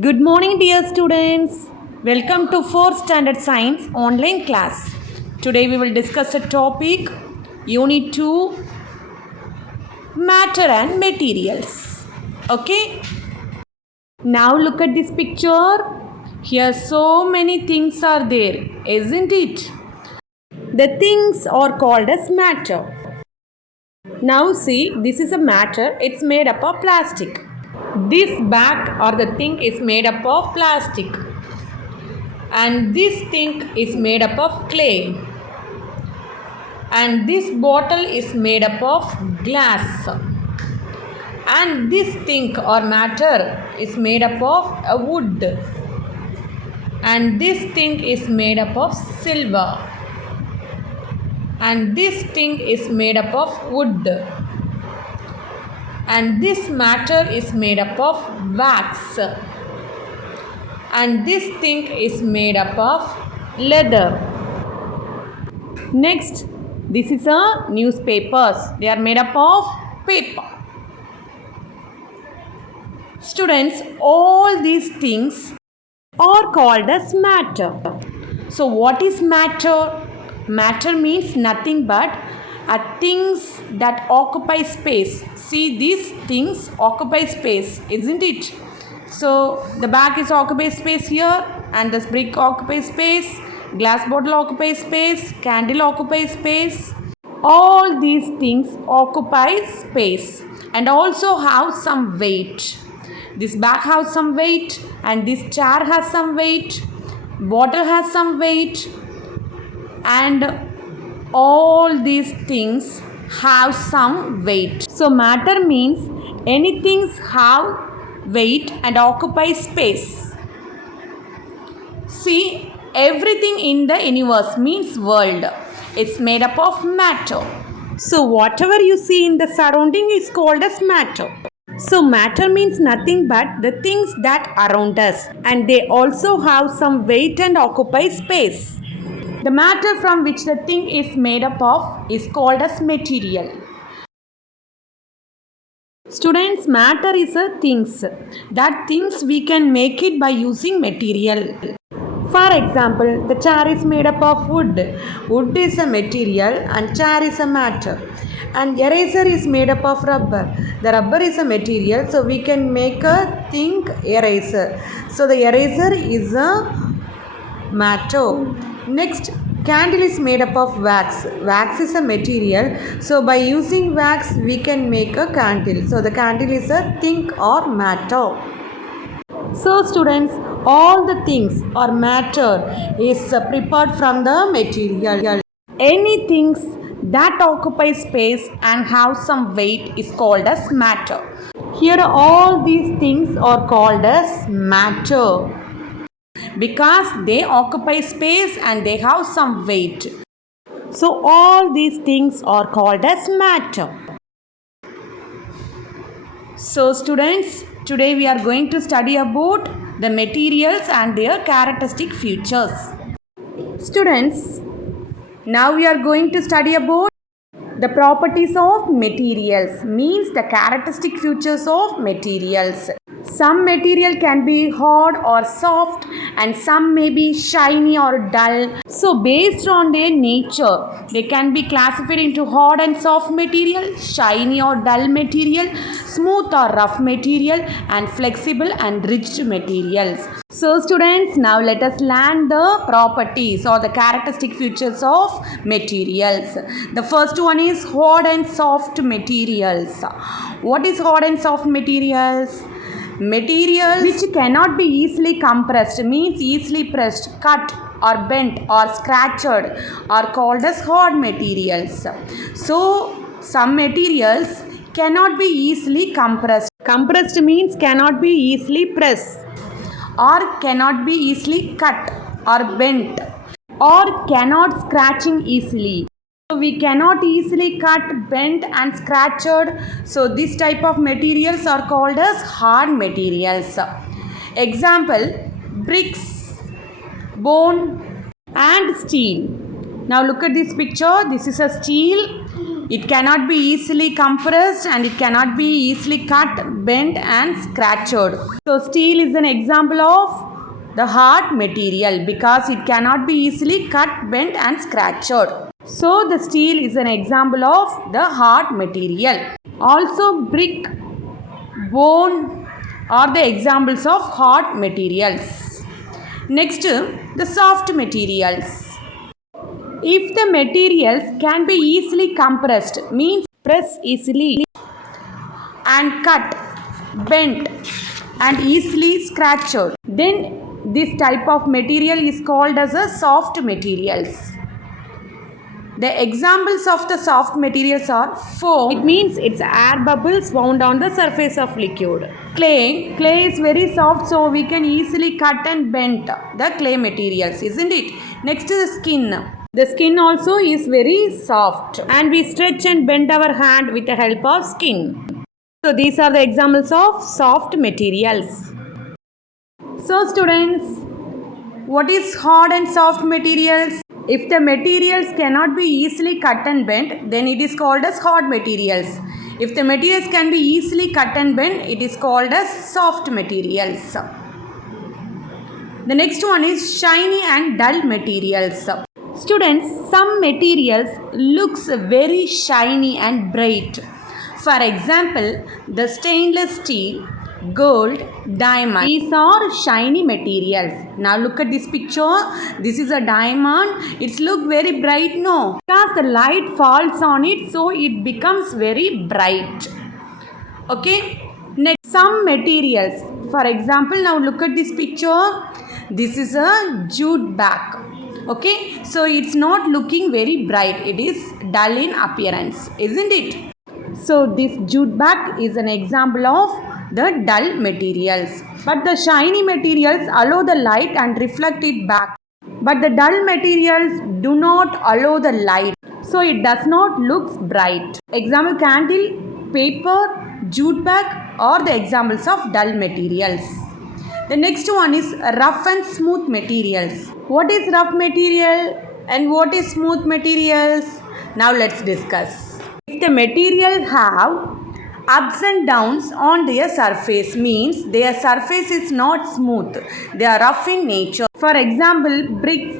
Good morning, dear students. Welcome to 4th Standard Science online class. Today we will discuss a topic Unit 2 Matter and Materials. Okay? Now look at this picture. Here so many things are there, isn't it? The things are called as matter. Now see, this is a matter. It's made up of plastic. This bag or the thing is made up of plastic. And this thing is made up of clay. And this bottle is made up of glass. And this thing or matter is made up of a wood. And this thing is made up of silver. And this thing is made up of wood. And this matter is made up of wax. And this thing is made up of leather. Next, this is a newspapers. They are made up of paper. Students, all these things are called as matter. So what is matter? Matter means nothing but things that occupy space. See, these things occupy space, isn't it? So the bag is occupies space here, and this brick occupies space, glass bottle occupies space, candle occupies space. All these things occupy space and also have some weight. This bag has some weight, and this chair has some weight, bottle has some weight, and all these things have some weight. So matter means anything have weight and occupy space. See, everything in the universe means world. It's made up of matter. So whatever you see in the surrounding is called as matter. So matter means nothing but the things that around us, and they also have some weight and occupy space. The matter from which the thing is made up of is called as material. Students, matter is a things. That things we can make it by using material. For example, the chair is made up of wood. Wood is a material and chair is a matter. And eraser is made up of rubber. The rubber is a material, so we can make a thing eraser. So the eraser is a matter. Next, candle is made up of wax. Wax is a material, so by using wax we can make a candle. So the candle is a thing or matter. So students, all the things or matter is prepared from the material. Anything that occupies space and have some weight is called as matter. Here all these things are called as matter because they occupy space and they have some weight. So all these things are called as matter. So students, today we are going to study about the materials and their characteristic features. Students, now we are going to study about the properties of materials, means the characteristic features of materials. Some material can be hard or soft, and some may be shiny or dull. So based on their nature, they can be classified into hard and soft material, shiny or dull material, smooth or rough material, and flexible and rigid materials. So students, now let us learn the properties or the characteristic features of materials. The first one is hard and soft materials. What is hard and soft materials? Materials which cannot be easily compressed, means easily pressed, cut or bent or scratched, are called as hard materials. So some materials cannot be easily compressed. Compressed means cannot be easily pressed, or cannot be easily cut or bent, or cannot scratching easily. So we cannot easily cut, bend and scratched. So this type of materials are called as hard materials. Example, bricks, bone and steel. Now look at this picture. This is a steel It cannot be easily compressed and it cannot be easily cut, bent and scratched. So steel is an example of the hard material because it cannot be easily cut, bent and scratched. So the steel is an example of the hard material. Also brick, bone are the examples of hard materials. Next, the soft materials. If the materials can be easily compressed, means press easily and cut, bent and easily scratched, then this type of material is called as a soft materials. The examples of the soft materials are foam. It means it's air bubbles found on the surface of liquid. Clay. Clay is very soft, so we can easily cut and bend the clay materials, isn't it? Next is the skin. The skin also is very soft and we stretch and bend our hand with the help of skin. So these are the examples of soft materials. So students, what is hard and soft materials? If the materials cannot be easily cut and bent, then it is called as hard materials. If the materials can be easily cut and bent, it is called as soft materials. The next one is shiny and dull materials. Students, some materials looks very shiny and bright. For example, the stainless steel, gold, diamond. These are shiny materials. Now look at this picture. This is a diamond. It's look very bright, no? Because the light falls on it, so it becomes very bright. Okay. Next, some materials. For example, now look at this picture. This is a jute bag. Okay. So it's not looking very bright. It is dull in appearance, isn't it? So this jute bag is an example of the dull materials. But the shiny materials allow the light and reflect it back. But the dull materials do not allow the light. So it does not look bright. Example, candle, paper, jute bag are the examples of dull materials. The next one is rough and smooth materials. What is rough material and what is smooth materials? Now let's discuss. If the material have ups and downs on their surface, means their surface is not smooth. They are rough in nature. For example, bricks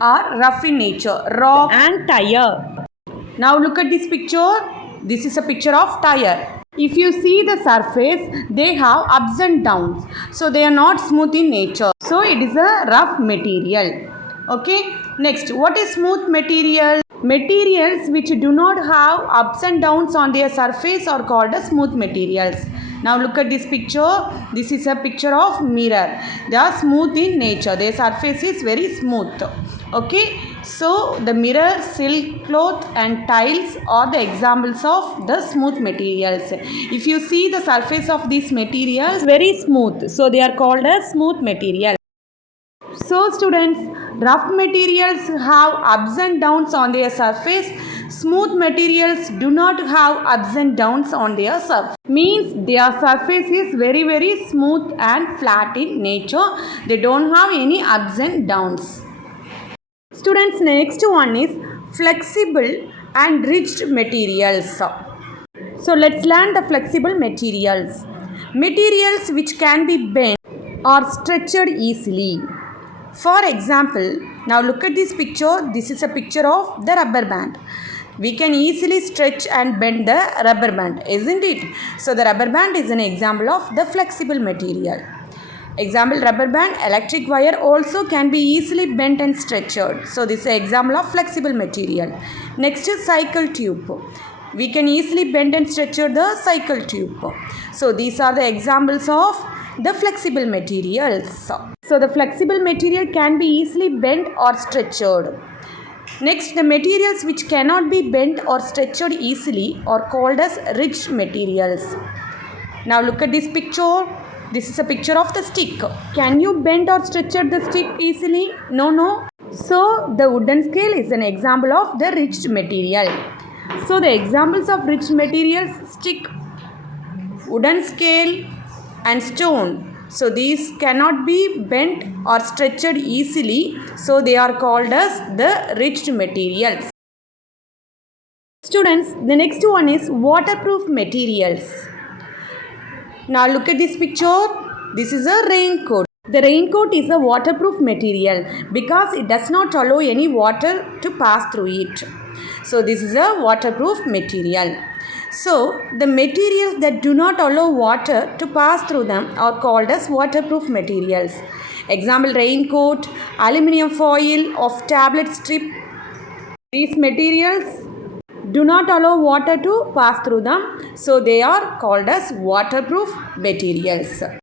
are rough in nature. Rock and tire. Now look at this picture. This is a picture of tire. If you see the surface, they have ups and downs. So they are not smooth in nature. So it is a rough material. Okay. Next, what is smooth material? Materials which do not have ups and downs on their surface are called as smooth materials. Now look at this picture. This is a picture of mirror. They are smooth in nature. Their surface is very smooth. Okay. So the mirror, silk cloth and tiles are the examples of the smooth materials. If you see the surface of these materials, very smooth. So they are called as smooth material. So students, rough materials have ups and downs on their surface. Smooth materials do not have ups and downs on their surface. Means their surface is very smooth and flat in nature. They don't have any ups and downs. Students, next one is flexible and rigid materials. So let's learn the flexible materials. Materials which can be bent or stretched easily. For example, now look at this picture. This is a picture of the rubber band. We can easily stretch and bend the rubber band, isn't it? So the rubber band is an example of the flexible material. Example, rubber band, electric wire also can be easily bent and stretched. So this is an example of flexible material. Next is cycle tube. We can easily bend and stretch the cycle tube. So these are the examples of the flexible materials. So the flexible material can be easily bent or stretched. Next, the materials which cannot be bent or stretched easily are called as rigid materials. Now look at this picture. This is a picture of the stick. Can you bend or stretch the stick easily? No. So the wooden scale is an example of the rigid material. So the examples of rigid materials: stick, wooden scale and stone. So these cannot be bent or stretched easily. So they are called as the rigid materials. Students, the next one is waterproof materials. Now look at this picture. This is a raincoat. The raincoat is a waterproof material because it does not allow any water to pass through it. So this is a waterproof material. So the materials that do not allow water to pass through them are called as waterproof materials. Example, raincoat, aluminum foil of tablet strip. These materials do not allow water to pass through them, so they are called as waterproof materials.